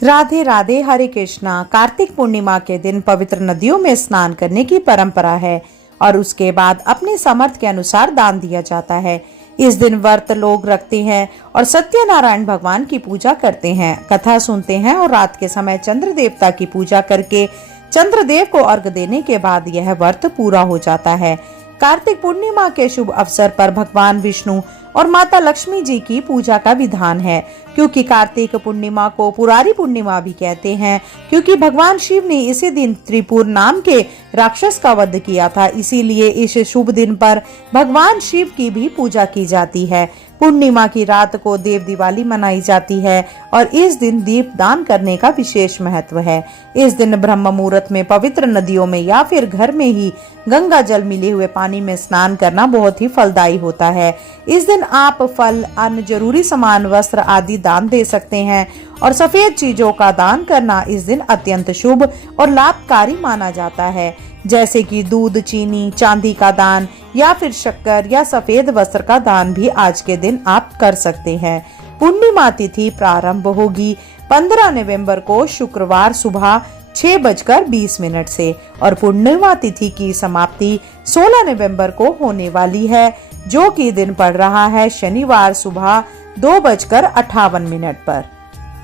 राधे राधे, हरे कृष्णा। कार्तिक पूर्णिमा के दिन पवित्र नदियों में स्नान करने की परंपरा है और उसके बाद अपने सामर्थ्य के अनुसार दान दिया जाता है। इस दिन व्रत लोग रखते हैं और सत्यनारायण भगवान की पूजा करते हैं, कथा सुनते हैं और रात के समय चंद्र देवता की पूजा करके चंद्रदेव को अर्घ देने के बाद यह व्रत पूरा हो जाता है। कार्तिक पूर्णिमा के शुभ अवसर पर भगवान विष्णु और माता लक्ष्मी जी की पूजा का विधान है, क्योंकि कार्तिक पूर्णिमा को पुरारी पूर्णिमा भी कहते हैं, क्योंकि भगवान शिव ने इसी दिन त्रिपुर नाम के राक्षस का वध किया था। इसीलिए इस शुभ दिन पर भगवान शिव की भी पूजा की जाती है। पूर्णिमा की रात को देव दिवाली मनाई जाती है और इस दिन दीप दान करने का विशेष महत्व है। इस दिन ब्रह्म मुहूर्त में पवित्र नदियों में या फिर घर में ही गंगा जल मिले हुए पानी में स्नान करना बहुत ही फलदायी होता है। इस दिन आप फल, अन्न, जरूरी सामान, वस्त्र आदि दान दे सकते हैं और सफेद चीजों का दान करना इस दिन अत्यंत शुभ और लाभकारी माना जाता है, जैसे कि दूध, चीनी, चांदी का दान या फिर शक्कर या सफेद वस्त्र का दान भी आज के दिन आप कर सकते हैं। पूर्णिमा तिथि प्रारंभ होगी 15 नवंबर को शुक्रवार सुबह 6:20 से और पूर्णिमा तिथि की समाप्ति 16 नवंबर को होने वाली है, जो कि दिन पड़ रहा है शनिवार सुबह 2:58 पर।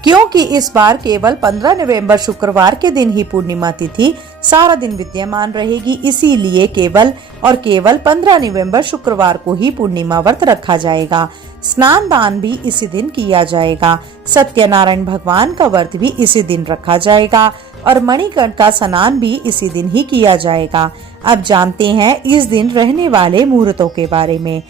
क्योंकि इस बार केवल 15 नवंबर शुक्रवार के दिन ही पूर्णिमा तिथि सारा दिन विद्यमान रहेगी, इसीलिए केवल 15 नवंबर शुक्रवार को ही पूर्णिमा व्रत रखा जाएगा। स्नान दान भी इसी दिन किया जाएगा। सत्यनारायण भगवान का व्रत भी इसी दिन रखा जाएगा और मणिकर्णिका का स्नान भी इसी दिन ही किया जाएगा। अब जानते हैं इस दिन रहने वाले मुहूर्तों के बारे में।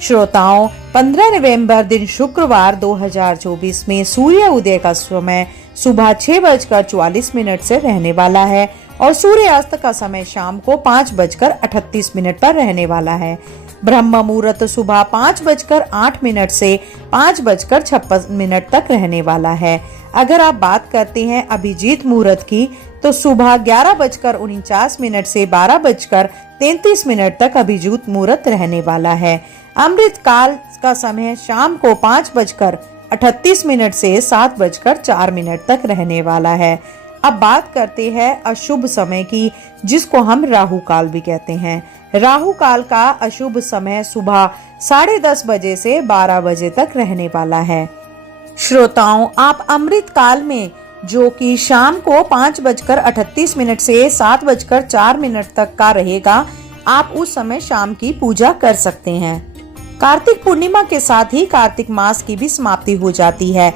श्रोताओं, 15 नवंबर दिन शुक्रवार 2024 में सूर्य उदय का समय सुबह 6:44 से रहने वाला है और सूर्यास्त का समय शाम को 5:38 पर रहने वाला है। ब्रह्म मुहूर्त सुबह 5:08 से 5:56 तक रहने वाला है। अगर आप बात करते हैं अभिजीत मुहूर्त की, तो सुबह 11:49 से 12:33 तक अभिजीत मुहूर्त रहने वाला है। अमृत काल का समय शाम को 5:38 से 7:04 तक रहने वाला है। अब बात करते हैं अशुभ समय की, जिसको हम राहु काल भी कहते हैं। राहु काल का अशुभ समय सुबह 10:30 बजे से 12 बजे तक रहने वाला है। श्रोताओं, आप अमृत काल में, जो कि शाम को 5:38 से 7:04 तक का रहेगा, आप उस समय शाम की पूजा कर सकते हैं। कार्तिक पूर्णिमा के साथ ही कार्तिक मास की भी समाप्ति हो जाती है।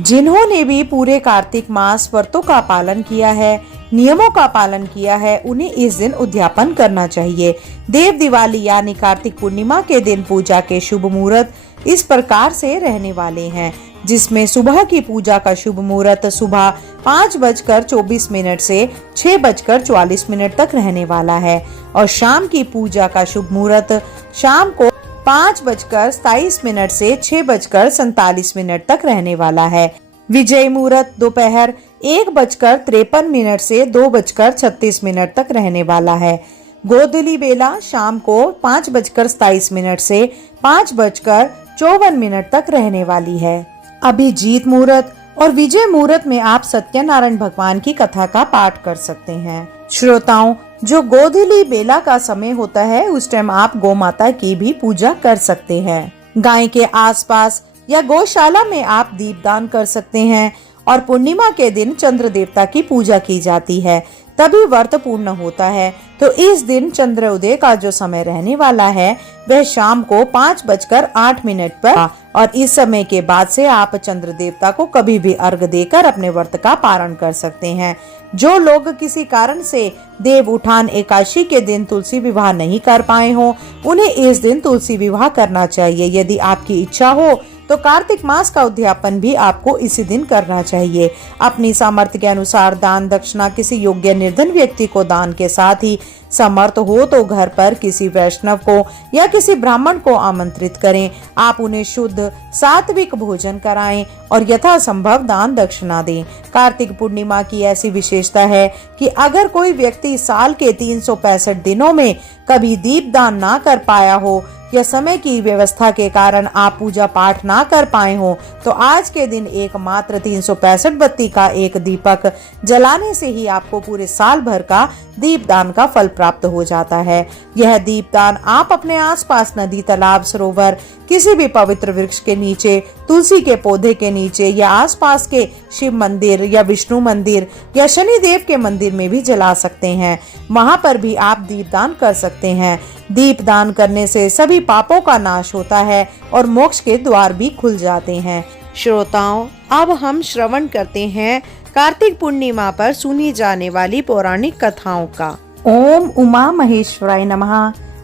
जिन्होंने भी पूरे कार्तिक मास व्रतों का पालन किया है, नियमों का पालन किया है, उन्हें इस दिन उद्यापन करना चाहिए। देव दिवाली यानी कार्तिक पूर्णिमा के दिन पूजा के शुभ मुहूर्त इस प्रकार से रहने वाले हैं, जिसमें सुबह की पूजा का शुभ मुहूर्त सुबह 5:24 से 6:44 तक रहने वाला है और शाम की पूजा का शुभ मुहूर्त शाम को 5:27 से 6:47 तक रहने वाला है। विजय मुहूर्त दोपहर 1:53 से 2:36 तक रहने वाला है। गोधूली बेला शाम को 5:27 से 5:54 तक रहने वाली है। अभिजीत मुहूर्त और विजय मुहूर्त में आप सत्यनारायण भगवान की कथा का पाठ कर सकते हैं। श्रोताओं, जो गोधूली बेला का समय होता है, उस टाइम आप गौ माता की भी पूजा कर सकते हैं। गाय के आसपास या गौशाला में आप दीपदान कर सकते हैं और पूर्णिमा के दिन चंद्र देवता की पूजा की जाती है, तभी व्रत पूर्ण होता है। तो इस दिन चंद्र उदय का जो समय रहने वाला है वह शाम को 5:08 पर और इस समय के बाद से आप चंद्र देवता को कभी भी अर्घ देकर अपने व्रत का पारण कर सकते हैं। जो लोग किसी कारण से देव उठान एकादशी के दिन तुलसी विवाह नहीं कर पाए हो, उन्हें इस दिन तुलसी विवाह करना चाहिए। यदि आपकी इच्छा हो तो कार्तिक मास का उद्यापन भी आपको इसी दिन करना चाहिए। अपनी सामर्थ्य के अनुसार दान दक्षिणा किसी योग्य निर्धन व्यक्ति को दान के साथ ही समर्थ हो तो घर पर किसी वैष्णव को या किसी ब्राह्मण को आमंत्रित करें। आप उन्हें शुद्ध सात्विक भोजन कराएं और यथासंभव दान दक्षिणा दें। कार्तिक पूर्णिमा की ऐसी विशेषता है कि अगर कोई व्यक्ति साल के 365 दिनों में कभी दीप दान ना कर पाया हो या समय की व्यवस्था के कारण आप पूजा पाठ ना कर पाए हो तो आज के दिन एकमात्र 365 बत्ती का एक दीपक जलाने से ही आपको पूरे साल भर का दीपदान का फल प्राप्त हो जाता है। यह दीपदान आप अपने आसपास नदी, तालाब, सरोवर, किसी भी पवित्र वृक्ष के नीचे, तुलसी के पौधे के नीचे या आसपास के शिव मंदिर या विष्णु मंदिर या शनि देव के मंदिर में भी जला सकते हैं। वहां पर भी आप दीपदान कर सकते हैं। दीपदान करने से सभी पापों का नाश होता है और मोक्ष के द्वार भी खुल जाते हैं। श्रोताओं, अब हम श्रवण करते हैं कार्तिक पूर्णिमा पर सुनी जाने वाली पौराणिक कथाओं का। ओम उमा महेश्वराय नमः।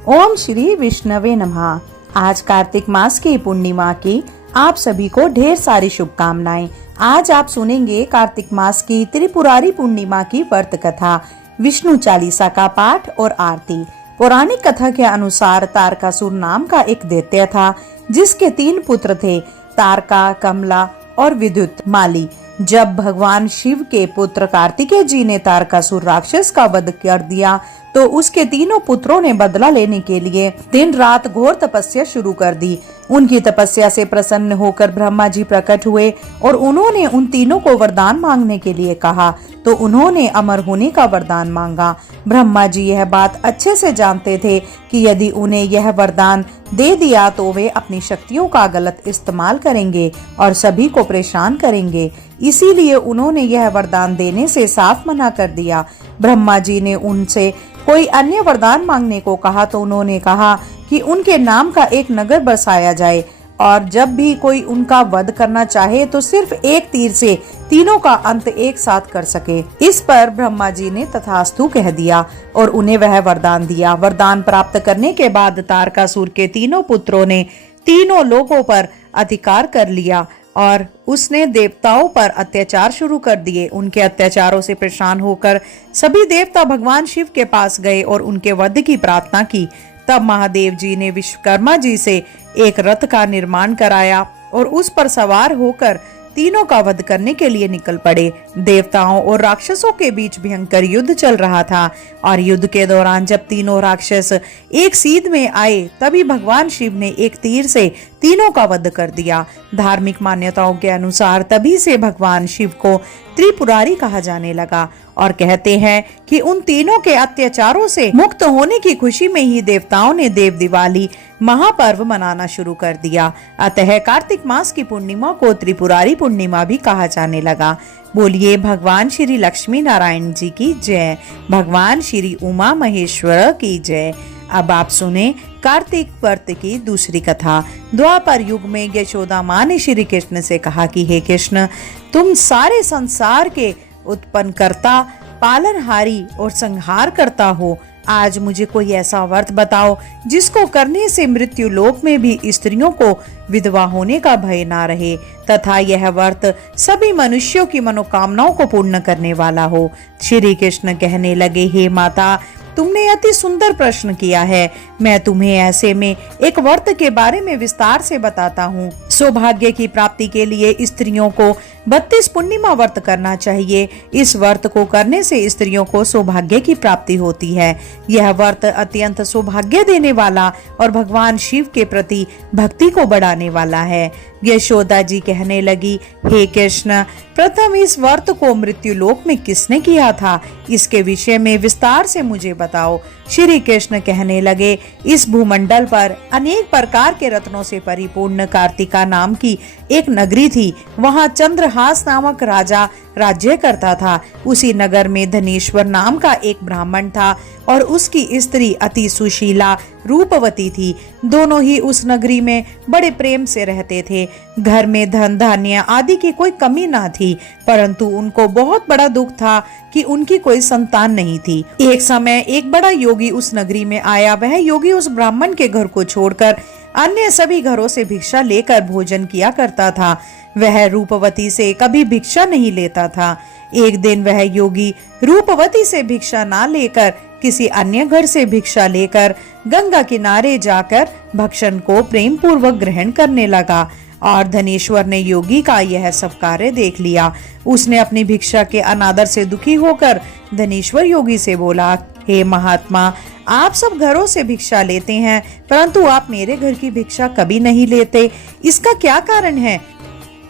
ओम श्री विष्णवे नमः। आज कार्तिक मास की पूर्णिमा की आप सभी को ढेर सारी शुभकामनाएं। आज आप सुनेंगे कार्तिक मास की त्रिपुरारी पूर्णिमा की व्रत कथा, विष्णु चालीसा का पाठ और आरती। पौराणिक कथा के अनुसार तारकासुर नाम का एक दैत्य था जिसके 3 पुत्र थे, तारका, कमला और विद्युत माली। जब भगवान शिव के पुत्र कार्तिकेय जी ने तारकासुर राक्षस का वध कर दिया तो उसके तीनों पुत्रों ने बदला लेने के लिए दिन रात घोर तपस्या शुरू कर दी। उनकी तपस्या से प्रसन्न होकर ब्रह्मा जी प्रकट हुए और उन्होंने उन तीनों को वरदान मांगने के लिए कहा तो उन्होंने अमर होने का वरदान मांगा। ब्रह्मा जी यह बात अच्छे से जानते थे कि यदि उन्हें यह वरदान दे दिया तो वे अपनी शक्तियों का गलत इस्तेमाल करेंगे और सभी को परेशान करेंगे, इसीलिए उन्होंने यह वरदान देने से साफ मना कर दिया। ब्रह्मा जी ने उनसे कोई अन्य वरदान मांगने को कहा तो उन्होंने कहा कि उनके नाम का एक नगर बसाया जाए और जब भी कोई उनका वध करना चाहे तो सिर्फ एक तीर से तीनों का अंत एक साथ कर सके। इस पर ब्रह्मा जी ने तथास्तु कह दिया और उन्हें वह वरदान दिया। वरदान प्राप्त करने के बाद तारकासुर के तीनों पुत्रों ने तीनों लोगों पर अधिकार कर लिया और उसने देवताओं पर अत्याचार शुरू कर दिए। उनके अत्याचारों से परेशान होकर सभी देवता भगवान शिव के पास गए और उनके वध की प्रार्थना की। तब महादेव जी ने विश्वकर्मा जी से एक रथ का निर्माण कराया और उस पर सवार होकर तीनों का वध करने के लिए निकल पड़े। देवताओं और राक्षसों के बीच भयंकर युद्ध चल रहा था और युद्ध के दौरान जब तीनों राक्षस एक सीध में आए तभी भगवान शिव ने एक तीर से तीनों का वध कर दिया। धार्मिक मान्यताओं के अनुसार तभी से भगवान शिव को त्रिपुरारी कहा जाने लगा और कहते हैं कि उन तीनों के अत्याचारों से मुक्त होने की खुशी में ही देवताओं ने देव दिवाली महापर्व मनाना शुरू कर दिया। अतः कार्तिक मास की पूर्णिमा को त्रिपुरारी पूर्णिमा भी कहा जाने लगा। बोलिए भगवान श्री लक्ष्मी नारायण जी की जय, भगवान श्री उमा महेश्वर की जय। अब आप सुने कार्तिक व्रत की दूसरी कथा। द्वापर युग में यशोदा माँ ने श्री कृष्ण से कहा कि हे कृष्ण, तुम सारे संसार के उत्पन्न करता, पालनहारी और संहार करता हो। आज मुझे कोई ऐसा व्रत बताओ जिसको करने से मृत्यु लोक में भी स्त्रियों को विधवा होने का भय ना रहे तथा यह व्रत सभी मनुष्यों की मनोकामनाओं को पूर्ण करने वाला हो। श्री कृष्ण कहने लगे, हे माता, तुमने अति सुंदर प्रश्न किया है। मैं तुम्हें ऐसे में एक व्रत के बारे में विस्तार से बताता हूँ। सौभाग्य की प्राप्ति के लिए स्त्रियों को 32 पूर्णिमा व्रत करना चाहिए। इस व्रत को करने से स्त्रियों को सौभाग्य की प्राप्ति होती है। यह व्रत अत्यंत सौभाग्य देने वाला और भगवान शिव के प्रति भक्ति को बढ़ाने वाला है। यशोदा जी कहने लगी, हे कृष्ण, प्रथम इस व्रत को मृत्यु लोक में किसने किया था? इसके विषय में विस्तार से मुझे बताओ। श्री कृष्ण कहने लगे, इस भूमंडल पर अनेक प्रकार के रत्नों से परिपूर्ण कार्तिका नाम की एक नगरी थी। वहाँ चंद्रहास नामक राजा राज्य करता था। उसी नगर में धनेश्वर नाम का एक ब्राह्मण था और उसकी स्त्री अति सुशीला रूपवती थी। दोनों ही उस नगरी में बड़े प्रेम से रहते थे। घर में धन धान्य आदि की कोई कमी ना थी, परंतु उनको बहुत बड़ा दुख था कि उनकी कोई संतान नहीं थी। एक समय एक बड़ा योगी उस नगरी में आया। वह योगी उस ब्राह्मण के घर को छोड़कर अन्य सभी घरों से भिक्षा लेकर भोजन किया करता था। वह रूपवती से कभी भिक्षा नहीं लेता था। एक दिन वह योगी रूपवती से भिक्षा ना लेकर किसी अन्य घर से भिक्षा लेकर गंगा किनारे जाकर भक्षण को प्रेम पूर्वक ग्रहण करने लगा और धनेश्वर ने योगी का यह सब कार्य देख लिया। उसने अपनी भिक्षा के अनादर से दुखी होकर धनेश्वर योगी से बोला, हे महात्मा, आप सब घरों से भिक्षा लेते हैं, परंतु आप मेरे घर की भिक्षा कभी नहीं लेते, इसका क्या कारण है?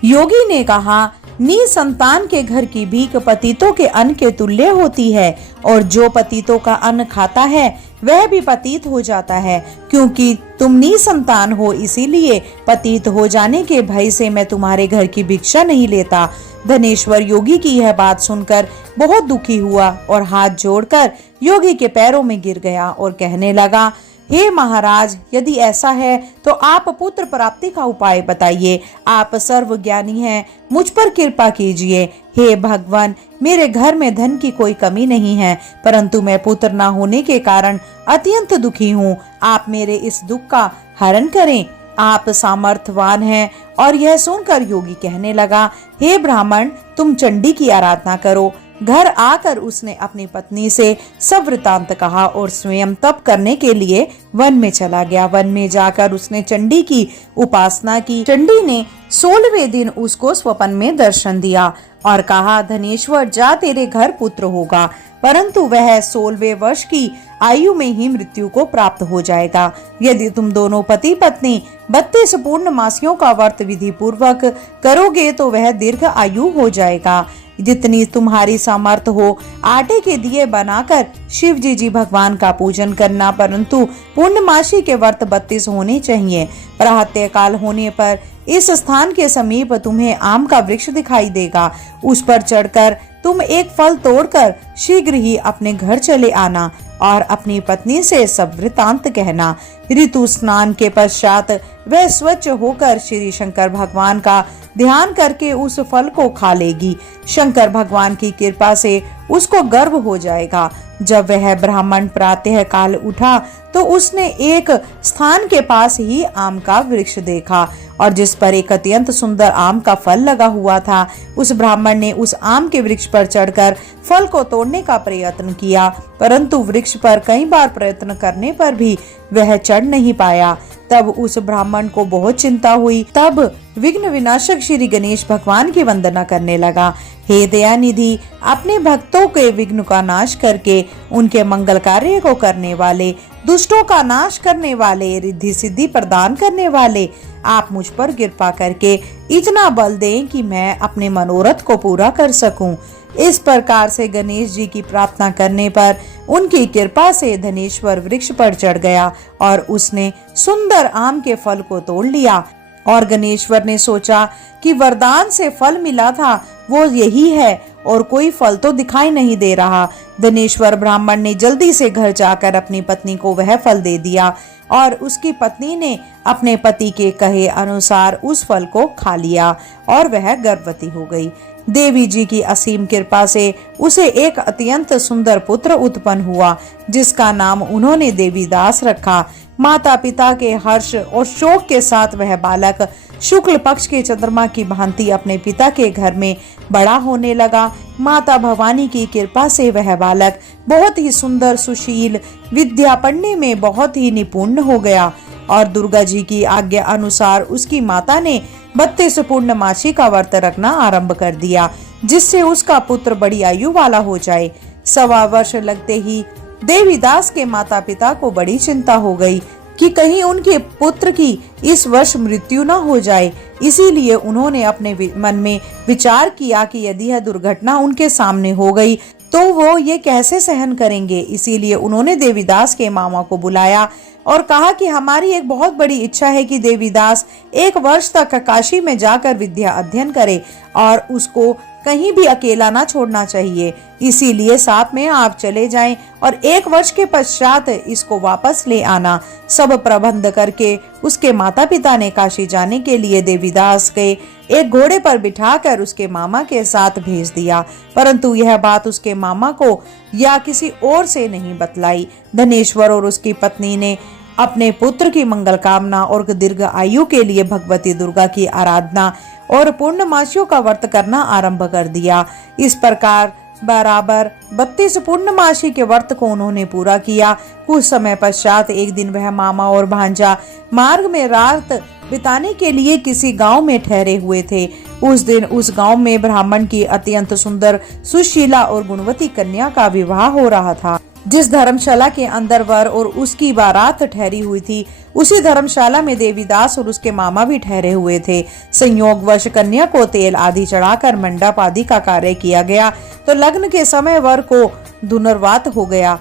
योगी ने कहा, निसंतान के घर की भीख पतितों के अन्न के तुल्य होती है, और जो पतितों का अन्न खाता है वह भी पतित हो जाता है। क्योंकि तुम निसंतान हो, इसीलिए पतित हो जाने के भय से मैं तुम्हारे घर की भिक्षा नहीं लेता। धनेश्वर योगी की यह बात सुनकर बहुत दुखी हुआ और हाथ जोड़कर योगी के पैरों में गिर गया और कहने लगा, हे महाराज, यदि ऐसा है तो आप पुत्र प्राप्ति का उपाय बताइए। आप सर्वज्ञानी हैं, मुझ पर कृपा कीजिए। हे भगवान, मेरे घर में धन की कोई कमी नहीं है, परंतु मैं पुत्र न होने के कारण अत्यंत दुखी हूँ। आप मेरे इस दुख का हरण करें, आप सामर्थ्यवान हैं। और यह सुनकर योगी कहने लगा, हे ब्राह्मण, तुम चंडी की आराधना करो। घर आकर उसने अपनी पत्नी से सब वृतांत कहा और स्वयं तप करने के लिए वन में चला गया। वन में जाकर उसने चंडी की उपासना की। चंडी ने 16वें दिन उसको स्वप्न में दर्शन दिया और कहा, धनेश्वर, जा, तेरे घर पुत्र होगा, परंतु वह 16वें वर्ष की आयु में ही मृत्यु को प्राप्त हो जाएगा। यदि तुम दोनों पति पत्नी 32 पूर्ण मासियों का व्रत विधि पूर्वक करोगे तो वह दीर्घ आयु हो जाएगा। जितनी तुम्हारी सामर्थ्य हो, आटे के दिए बनाकर शिव जी भगवान का पूजन करना, परंतु पूर्णमासी के व्रत 32 होने चाहिए। प्रातः काल होने पर इस स्थान के समीप तुम्हें आम का वृक्ष दिखाई देगा। उस पर चढ़कर तुम एक फल तोड़कर शीघ्र ही अपने घर चले आना और अपनी पत्नी से सब वृतांत कहना। ऋतु स्नान के पश्चात वह स्वच्छ होकर श्री शंकर भगवान का ध्यान करके उस फल को खा लेगी। शंकर भगवान की कृपा से उसको गर्भ हो जाएगा। जब वह ब्राह्मण प्रातः काल उठा तो उसने एक स्थान के पास ही आम का वृक्ष देखा और जिस पर एक अत्यंत सुंदर आम का फल लगा हुआ था। उस ब्राह्मण ने उस आम के वृक्ष पर चढ़कर फल को तोड़ने का प्रयत्न किया, परंतु वृक्ष पर कई बार प्रयत्न करने पर भी वह चढ़ नहीं पाया। तब उस ब्राह्मण को बहुत चिंता हुई। तब विघ्न विनाशक श्री गणेश भगवान की वंदना करने लगा। हे दयानिधि, अपने भक्तों के विघ्न का नाश करके उनके मंगल कार्य को करने वाले, दुष्टों का नाश करने वाले, रिद्धि सिद्धि प्रदान करने वाले, आप मुझ पर कृपा करके इतना बल दें कि मैं अपने मनोरथ को पूरा कर सकूं। इस प्रकार से गणेश जी की प्रार्थना करने पर उनकी कृपा से धनेश्वर वृक्ष पर चढ़ गया और उसने सुंदर आम के फल को तोड़ लिया। और गणेश्वर ने सोचा कि वरदान से फल मिला था वो यही है और कोई फल तो दिखाई नहीं दे रहा। धनेश्वर ब्राह्मण ने जल्दी से घर जाकर अपनी पत्नी को वह फल दे दिया और उसकी पत्नी ने अपने पति के कहे अनुसार उस फल को खा लिया और वह गर्भवती हो गई। देवी जी की असीम कृपा से उसे एक अत्यंत सुंदर पुत्र उत्पन्न हुआ, जिसका नाम उन्होंने देवीदास रखा। माता पिता के हर्ष और शोक के साथ वह बालक शुक्ल पक्ष के चंद्रमा की भांति अपने पिता के घर में बड़ा होने लगा। माता भवानी की कृपा से वह बालक बहुत ही सुंदर, सुशील, विद्या पढ़ने में बहुत ही निपुण हो गया और दुर्गा जी की आज्ञा अनुसार उसकी माता ने 32 पूर्णमासी का व्रत रखना आरंभ कर दिया, जिससे उसका पुत्र बड़ी आयु वाला हो जाए। 1.25 वर्ष लगते ही देवीदास के माता पिता को बड़ी चिंता हो गई कि कहीं उनके पुत्र की इस वर्ष मृत्यु न हो जाए। इसीलिए उन्होंने अपने मन में विचार किया कि यदि यह दुर्घटना उनके सामने हो गई तो वो ये कैसे सहन करेंगे। इसीलिए उन्होंने देवीदास के मामा को बुलाया और कहा कि हमारी एक बहुत बड़ी इच्छा है कि देवीदास 1 वर्ष तक काशी में जाकर विद्या अध्ययन करे और उसको कहीं भी अकेला ना छोड़ना चाहिए। इसीलिए साथ में आप चले जाएं और 1 वर्ष के पश्चात इसको वापस ले आना। सब प्रबंध करके उसके माता पिता ने काशी जाने के लिए देवीदास के एक घोड़े पर बिठाकर उसके मामा के साथ भेज दिया, परंतु यह बात उसके मामा को या किसी और से नहीं बतलाई। धनेश्वर और उसकी पत्नी ने अपने पुत्र की मंगल कामना और दीर्घ आयु के लिए भगवती दुर्गा की आराधना और पूर्णमासियों का व्रत करना आरंभ कर दिया। इस प्रकार बराबर 32 पूर्णमासी के व्रत को उन्होंने पूरा किया। कुछ समय पश्चात एक दिन वह मामा और भांजा मार्ग में रात बिताने के लिए किसी गांव में ठहरे हुए थे। उस दिन उस गांव में ब्राह्मण की अत्यंत सुंदर, सुशीला और गुणवती कन्या का विवाह हो रहा था। जिस धर्मशाला के अंदर वर और उसकी बारात ठहरी हुई थी, उसी धर्मशाला में देवीदास और उसके मामा भी ठहरे हुए थे। संयोगवश कन्या को तेल आदि चढ़ाकर मंडप आदि का कार्य किया गया, तो लग्न के समय वर को धनुर्वात हो गया।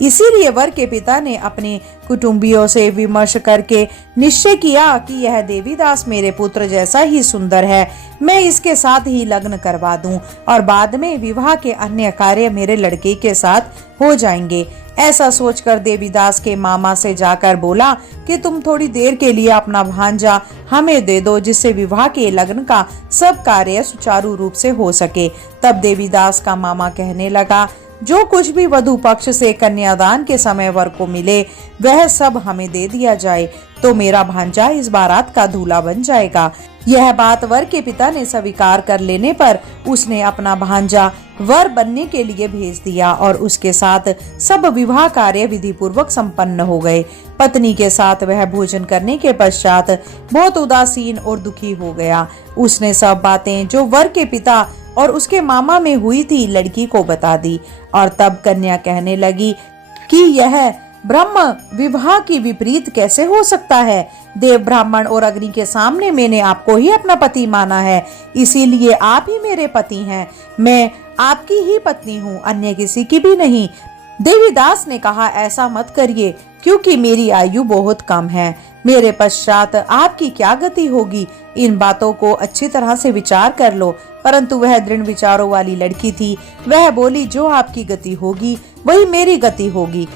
इसीलिए वर के पिता ने अपने कुटुंबियों से विमर्श करके निश्चय किया कि यह देवीदास मेरे पुत्र जैसा ही सुंदर है, मैं इसके साथ ही लग्न करवा दूं और बाद में विवाह के अन्य कार्य मेरे लड़के के साथ हो जाएंगे। ऐसा सोचकर देवीदास के मामा से जाकर बोला कि तुम थोड़ी देर के लिए अपना भांजा हमें दे दो, जिससे विवाह के लग्न का सब कार्य सुचारू रूप से हो सके। तब देवीदास का मामा कहने लगा, जो कुछ भी वधु पक्ष से कन्यादान के समय वर को मिले वह सब हमें दे दिया जाए, तो मेरा भांजा इस बारात का दूल्हा बन जाएगा। यह बात वर के पिता ने स्वीकार कर लेने पर उसने अपना भांजा वर बनने के लिए भेज दिया और उसके साथ सब विवाह कार्य विधि पूर्वक संपन्न हो गए। पत्नी के साथ वह भोजन करने के पश्चात बहुत उदासीन और दुखी हो गया। उसने सब बातें जो वर के पिता और उसके मामा में हुई थी लड़की को बता दी, और तब कन्या कहने लगी कि यह ब्रह्म विवाह की विपरीत कैसे हो सकता है। देव ब्राह्मण और अग्नि के सामने मैंने आपको ही अपना पति माना है, इसीलिए आप ही मेरे पति हैं। मैं आपकी ही पत्नी हूँ, अन्य किसी की भी नहीं। देवीदास ने कहा, ऐसा मत करिए, क्योंकि मेरी आयु बहुत कम है। मेरे पश्चात आपकी क्या गति होगी, इन बातों को अच्छी तरह से विचार कर लो। परंतु वह दृढ़ विचारों वाली लड़की थी। वह बोली, जो आपकी गति होगी वही मेरी गति होगी।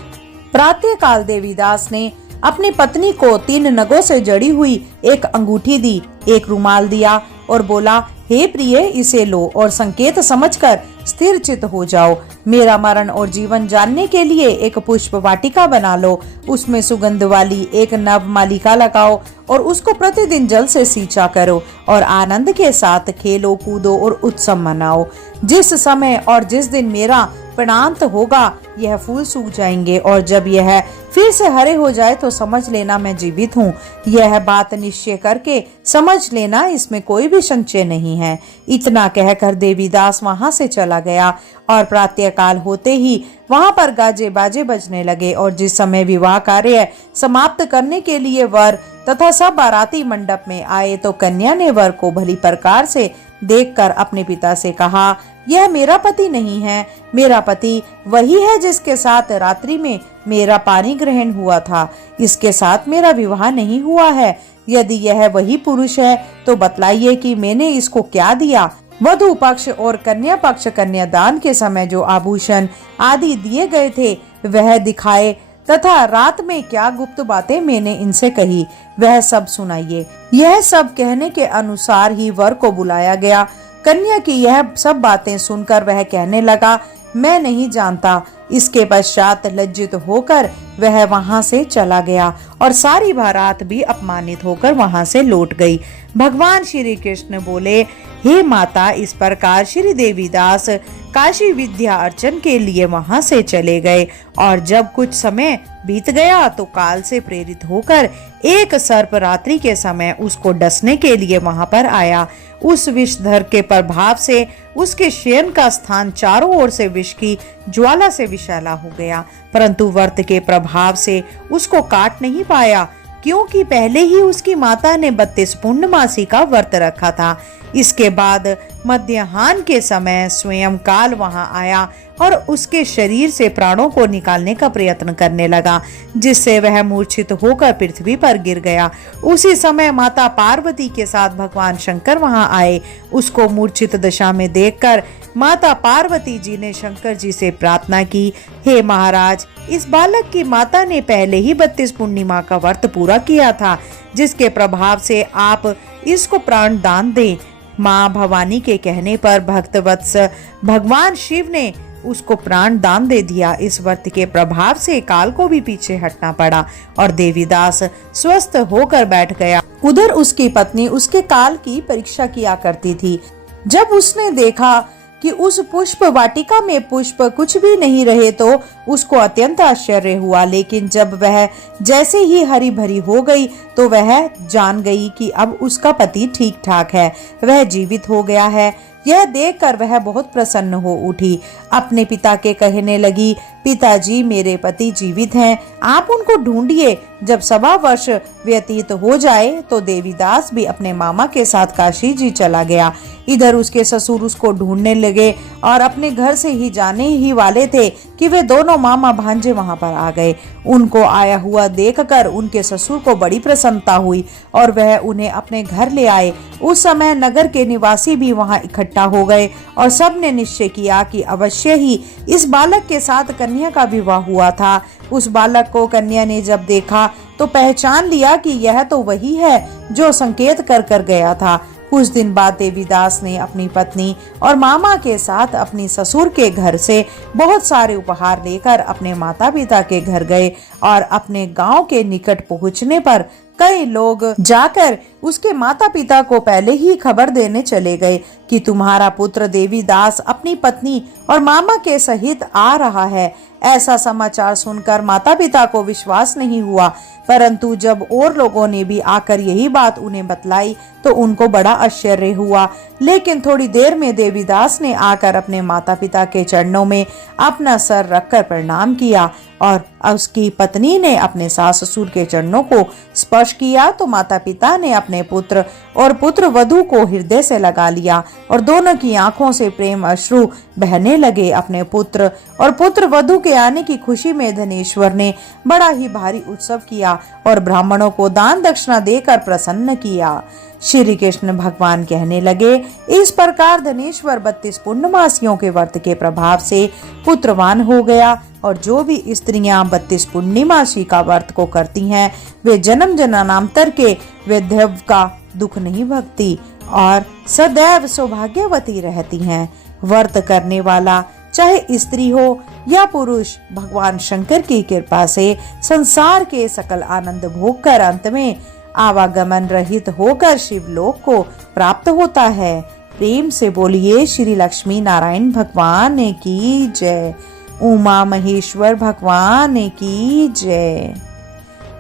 प्रातः काल देवीदास ने अपनी पत्नी को 3 नगों से जड़ी हुई एक अंगूठी दी, एक रुमाल दिया और बोला, हे प्रिय, इसे लो और संकेत समझकर स्थिर चित हो जाओ। मेरा मरण और जीवन जानने के लिए एक पुष्प वाटिका बना लो, उसमें सुगंध वाली एक नव मालिका लगाओ और उसको प्रतिदिन जल से सींचा करो और आनंद के साथ खेलो कूदो और उत्सव मनाओ। जिस समय और जिस दिन मेरा प्राणांत होगा यह फूल सूख जाएंगे, और जब यह फिर से हरे हो जाए तो समझ लेना मैं जीवित हूँ। यह बात निश्चय करके समझ लेना, इसमें कोई भी संशय नहीं है। इतना कहकर देवीदास वहां से चला गया और प्रातः काल होते ही वहां पर गाजे बाजे बजने लगे, और जिस समय विवाह कार्य समाप्त करने के लिए वर तथा सब बाराती मंडप में आए तो कन्या ने वर को भली प्रकार से देखकर अपने पिता से कहा, यह मेरा पति नहीं है, मेरा पति वही है जिसके साथ रात्रि में मेरा पानी ग्रहण हुआ था। इसके साथ मेरा विवाह नहीं हुआ है। यदि यह वही पुरुष है तो बतलाइए कि मैंने इसको क्या दिया। वधु पक्ष और कन्या पक्ष कन्यादान के समय जो आभूषण आदि दिए गए थे वह दिखाए, तथा रात में क्या गुप्त बातें मैंने इनसे कही वह सब सुनाइए। यह सब कहने के अनुसार ही वर को बुलाया गया। कन्या की यह सब बातें सुनकर वह कहने लगा, मैं नहीं जानता। इसके पश्चात लज्जित होकर वह वहां से चला गया और सारी बारात भी अपमानित होकर वहां से लौट गई। भगवान श्री कृष्ण बोले, हे माता, इस प्रकार श्री देवीदास काशी विद्या अर्चन के लिए वहां से चले गए, और जब कुछ समय बीत गया तो काल से प्रेरित होकर एक सर्प रात्रि के समय उसको डसने के लिए वहां पर आया। उस विषधर के प्रभाव से उसके शयन का स्थान चारों ओर से विष की ज्वाला से विषैला हो गया, परंतु व्रत के प्रभाव से उसको काट नहीं पाया, क्योंकि पहले ही उसकी माता ने 32 पूर्णमासी का व्रत रखा था। इसके बाद मध्याह्न के समय स्वयं काल वहां आया और उसके शरीर से प्राणों को निकालने का प्रयत्न करने लगा, जिससे वह मूर्छित होकर पृथ्वी पर गिर गया। उसी समय माता पार्वती के साथ भगवान शंकर वहां आए। उसको मूर्छित दशा में देखकर माता पार्वती जी ने शंकर जी से प्रार्थना की, हे महाराज, इस बालक की माता ने पहले ही 32 पूर्णिमा का व्रत पूरा किया था, जिसके प्रभाव से आप इसको प्राण दान दें। माँ भवानी के कहने पर भक्तवत्स भगवान शिव ने उसको प्राण दान दे दिया। इस व्रत के प्रभाव से काल को भी पीछे हटना पड़ा और देवीदास स्वस्थ होकर बैठ गया। उधर उसकी पत्नी उसके काल की परीक्षा किया करती थी। जब उसने देखा कि उस पुष्प वाटिका में पुष्प कुछ भी नहीं रहे तो उसको अत्यंत आश्चर्य हुआ, लेकिन जब वह जैसे ही हरी भरी हो गई तो वह जान गई कि अब उसका पति ठीक ठाक है, वह जीवित हो गया है। यह देखकर वह बहुत प्रसन्न हो उठी। अपने पिता के कहने लगी पिताजी, मेरे पति जीवित हैं, आप उनको ढूंढिए। जब 1.25 वर्ष व्यतीत हो जाए तो देवीदास भी अपने मामा के साथ काशी जी चला गया। इधर उसके ससुर उसको ढूंढने लगे और अपने घर से ही जाने ही वाले थे कि वे दोनों मामा भांजे वहां पर आ गए। उनको आया हुआ देखकर उनके ससुर को बड़ी प्रसन्नता हुई और वह उन्हें अपने घर ले आए। उस समय नगर के निवासी भी वहां इकट्ठा हो गए और सब ने निश्चय किया कि अवश्य ही इस बालक के साथ कन्या का विवाह हुआ था। उस बालक को कन्या ने जब देखा तो पहचान लिया कि यह तो वही है जो संकेत कर कर गया था। कुछ दिन बाद देवीदास ने अपनी पत्नी और मामा के साथ अपनी ससुर के घर से बहुत सारे उपहार लेकर अपने माता पिता के घर गए और अपने गांव के निकट पहुंचने पर कई लोग जाकर उसके माता पिता को पहले ही खबर देने चले गए कि तुम्हारा पुत्र देवीदास अपनी पत्नी और मामा के सहित आ रहा है। ऐसा समाचार सुनकर माता पिता को विश्वास नहीं हुआ, परंतु जब और लोगों ने भी आकर यही बात उन्हें बतलाई तो उनको बड़ा आश्चर्य हुआ। लेकिन थोड़ी देर में देवीदास ने आकर अपने माता पिता के चरणों में अपना सर रखकर प्रणाम किया और उसकी पत्नी ने अपने सास ससुर के चरणों को स्पर्श किया तो माता पिता ने अपने पुत्र और पुत्र वधू को हृदय से लगा लिया और दोनों की आंखों से प्रेम अश्रु बहने लगे। अपने पुत्र और पुत्र वधू के आने की खुशी में धनेश्वर ने बड़ा ही भारी उत्सव किया और ब्राह्मणों को दान दक्षिणा देकर प्रसन्न किया। श्री कृष्ण भगवान कहने लगे, इस प्रकार धनेश्वर 32 पूर्णमासियों के व्रत के प्रभाव से पुत्रवान हो गया और जो भी स्त्रियां 32 पूर्णिमासी का व्रत को करती हैं वे जन्म जन्मांतर के वैधव्य का दुख नहीं भोगती और सदैव सौभाग्यवती रहती हैं। व्रत करने वाला चाहे स्त्री हो या पुरुष भगवान शंकर की कृपा से संसार के सकल आनंद भोग कर अंत में आवागमन रहित होकर शिवलोक को प्राप्त होता है। प्रेम से बोलिए श्री लक्ष्मी नारायण भगवान की जय, उमा महेश्वर भगवान की जय।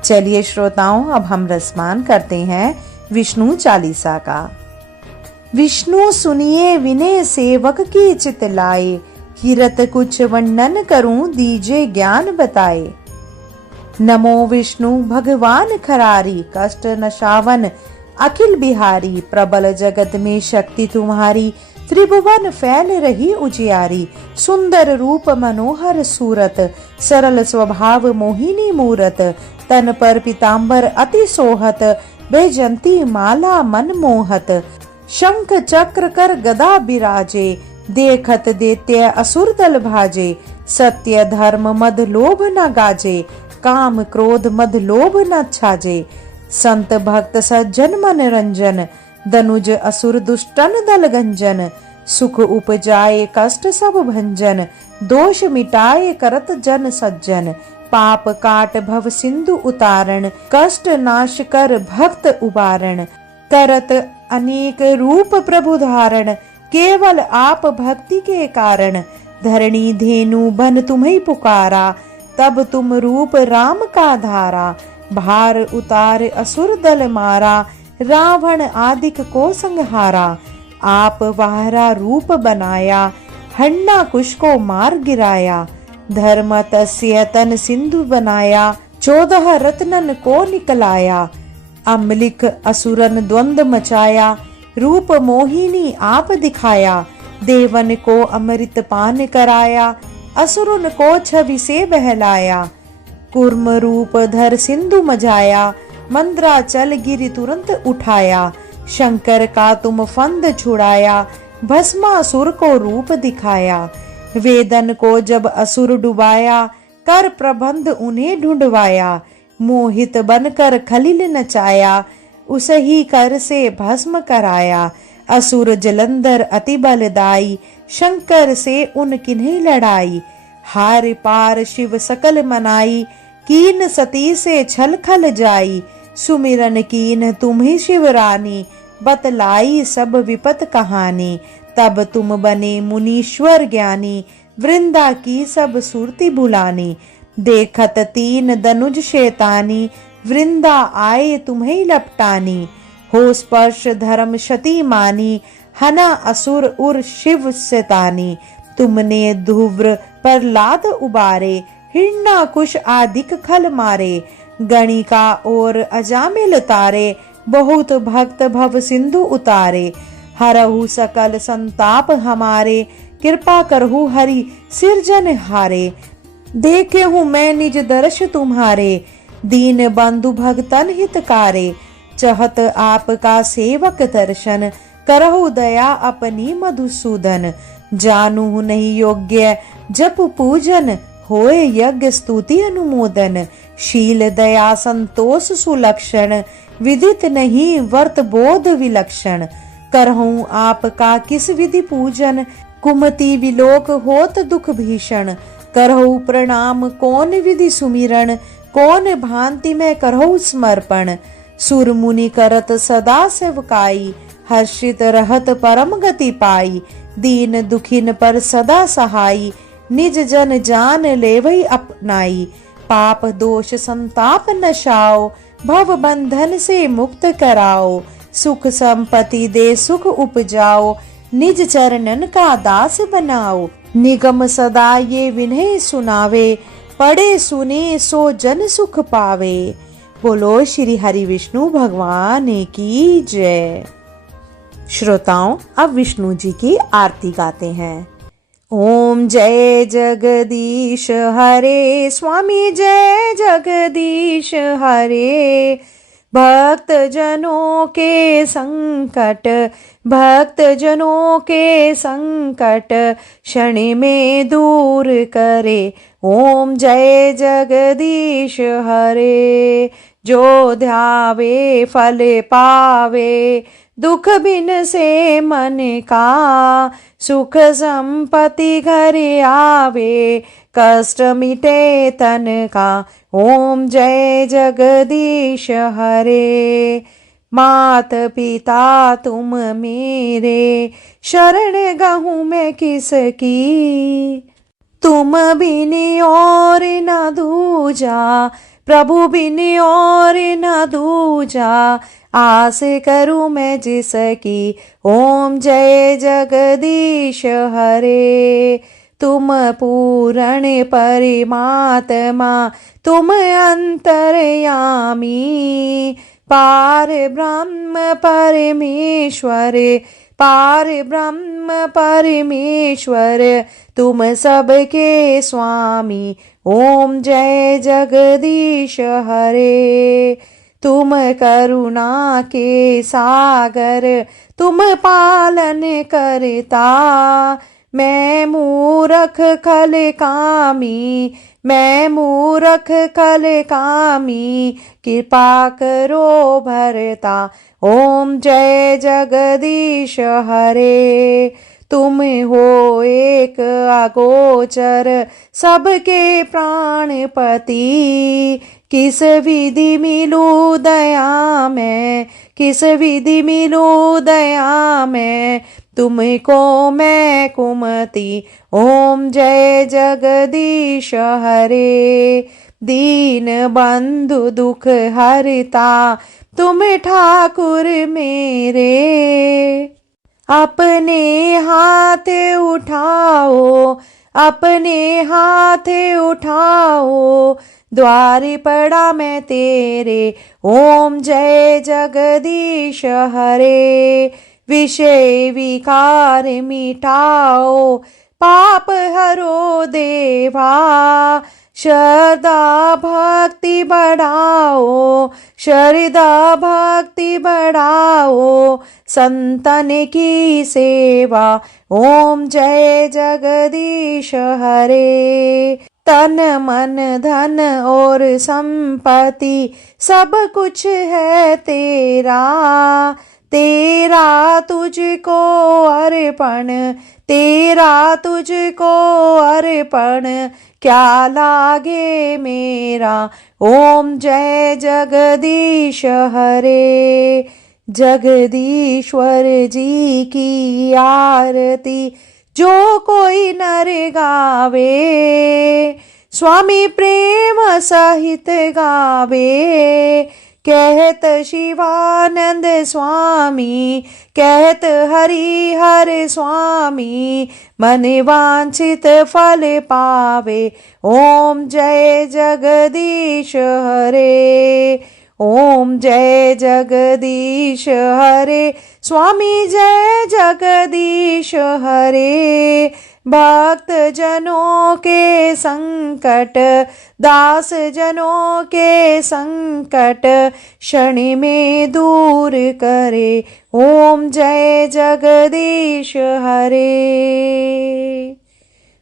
चलिए श्रोताओं, अब हम रसमान करते हैं विष्णु चालीसा का। विष्णु सुनिए विनय सेवक की चित लाए, किरत कुछ वर्णन करूं दीजे ज्ञान बताए। नमो विष्णु भगवान खरारी, कष्ट नशावन अखिल बिहारी। प्रबल जगत में शक्ति तुम्हारी, त्रिभुवन फैल रही उजियारी। सुंदर रूप मनोहर सूरत, सरल स्वभाव मोहिनी मूरत। तन पर पीताम्बर अति सोहत, बैजंती माला मन मोहत। शंख चक्र कर गदा बिराजे, देखत दैत्य असुर दल भाजे। सत्य धर्म मद लोभ न गाजे, काम क्रोध मद लोभ न छाजे। संत भक्त सज्जन मन रंजन, दनुज असुर दुष्टन दल गंजन। सुख उपजाए कष्ट सब भंजन, दोष मिटाए करत जन सज्जन। पाप काट भव सिंधु उतारण, कष्ट नाश कर भक्त उबारण। करत अनेक रूप प्रभु धारण, केवल आप भक्ति के कारण। धरणी धेनु बन तुम्हें पुकारा, तब तुम रूप राम का धारा। भार उतार असुर दल मारा, रावण आदिक को संहारा। आप वाहरा रूप बनाया, हन्ना कुश को मार गिराया। धर्म तस्य तन सिंधु बनाया, 14 रत्नन को निकलाया। अम्लिक असुरन द्वंद मचाया, रूप मोहिनी आप दिखाया। देवन को अमृत पान कराया, असुरन को छवि से बहलाया। कुर्म रूप धर सिंधु मजाया, मंद्राचल गिरि तुरंत उठाया। शंकर का तुम फंद छुड़ाया, भस्मासुर को रूप दिखाया। वेदन को जब असुर डुबाया, कर प्रबंध उन्हें ढूंढवाया। मोहित बनकर खलिल नचाया, उसही कर से भस्म कराया। असुर जलंधर अति बलदाई, शंकर से उन किन्हीं लड़ाई। हार पार शिव सकल मनाई, कीन सती से छल खल जाई। सुमिरन कीन तुम्ही शिव रानी, बतलाई सब विपत कहानी। तब तुम बने मुनीश्वर ज्ञानी, वृंदा की सब सुरती भुलानी। देखत 3 दनुज शैतानी, वृंदा आए तुम्हें लपटानी। हो स्पर्श धर्म शती मानी, हना असुर उर शिव शैतानी। तुमने ध्रुव प्रहलाद उबारे, हिरण्याकुश आदिक खल मारे। गणिका और अजामिल तारे, बहुत भक्त भव सिंधु उतारे। हरहु सकल संताप हमारे, कृपा करहु हरि सिरजन हारे। देखे हूँ मैं निज दर्श तुम्हारे, दीन बंधु भगतन हितकारे। चहत आपका सेवक दर्शन, करहु दया अपनी मधुसूदन। जानू नहीं योग्य जप पूजन, होए यज्ञ स्तुति अनुमोदन। शील दया संतोष सुलक्षण, विदित नहीं वर्त बोध विलक्षण। करहूं आपका किस विधि पूजन, कुमति विलोक होत दुख भीषण। करहु प्रणाम कौन विधि सुमिरन, कौन भांति में करहु समर्पण। सुर मुनि करत सदा सेवकाई, हर्षित रहत परम गति पाई। दीन दुखिन पर सदा सहाई, निज जन जान लेवई अपनाई। पाप दोष संताप नशाओ, भव बंधन से मुक्त कराओ। सुख संपत्ति दे सुख उपजाओ, निज चरणन का दास बनाओ। निगम सदा ये विनय सुनावे, पढ़े सुने सो जन सुख पावे। बोलो श्री हरि विष्णु भगवान की जय। श्रोताओं, अब विष्णु जी की आरती गाते हैं। ओम जय जगदीश हरे, स्वामी जय जगदीश हरे। भक्त जनों के संकट, भक्त जनों के संकट क्षण में दूर करे। ओम जय जगदीश हरे। जो ध्यावे फल पावे, दुख बिन से मन का। सुख संपत्ति घर आवे, कष्ट मिटे तन का। ओम जय जगदीश हरे। मात पिता तुम मेरे, शरण गहूँ मैं किसकी। तुम बिन और न दूजा, प्रभु बिन और न दूजा। आस करूँ मैं जिसकी। ओम जय जगदीश हरे। तुम पूर्ण परमात्मा, तुम अंतर्यामी। पार ब्रह्म परमेश्वर, पार ब्रह्म परमेश्वर। तुम सबके स्वामी। ओम जय जगदीश हरे। तुम करुणा के सागर, तुम पालन करता। मैं मूरख खल कामी, मैं मूरख खल कामी। कृपा करो भरता। ओम जय जगदीश हरे। तुम हो एक अगोचर, सबके प्राणपति। किस विधि मिलूं दया में, किस विधि मिलूं दया में। तुमको मैं कुमति। ओम जय जगदीश हरे। दीन बंधु दुख हरता, तुम ठाकुर मेरे। अपने हाथ उठाओ, अपने हाथ उठाओ। द्वार पड़ा मैं तेरे। ओम जय जगदीश हरे। विषय विकार मिटाओ, पाप हरो देवा। श्रद्धा भक्ति बढ़ाओ, श्रद्धा भक्ति बढ़ाओ। संतन की सेवा। ओम जय जगदीश हरे। तन मन धन और संपत्ति, सब कुछ है तेरा। तेरा तुझको अर्पण, तेरा तुझको अर्पण। क्या लागे मेरा। ओम जय जगदीश हरे। जगदीश्वर जी की आरती जो कोई नर गावे। स्वामी प्रेम सहित गावे। कहत शिवानंद स्वामी, कहत हरि हर स्वामी, मन वांछित फल पावे। ओम जय जगदीश हरे, ओम जय जगदीश हरे, स्वामी जय जगदीश हरे। भक्त जनों के संकट, दास जनों के संकट, क्षण में दूर करे। ओम जय जगदीश हरे।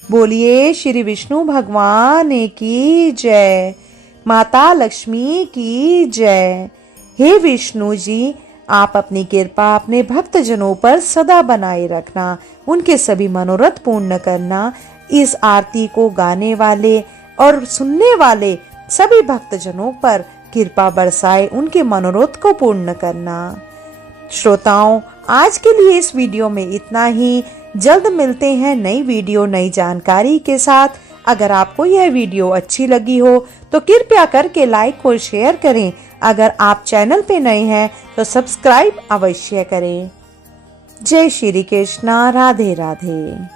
बोलिए श्री विष्णु भगवान की जय, माता लक्ष्मी की जय। हे विष्णु जी, आप अपनी कृपा अपने भक्तजनों पर सदा बनाए रखना, उनके सभी मनोरथ पूर्ण करना। इस आरती को गाने वाले और सुनने वाले सभी भक्तजनों पर कृपा बरसाए, उनके मनोरथ को पूर्ण करना। श्रोताओं, आज के लिए इस वीडियो में इतना ही। जल्द मिलते हैं नई वीडियो नई जानकारी के साथ। अगर आपको यह वीडियो अच्छी लगी हो तो कृपया करके लाइक और शेयर करें। अगर आप चैनल पे नए हैं तो सब्सक्राइब अवश्य करें। जय श्री कृष्णा, राधे राधे।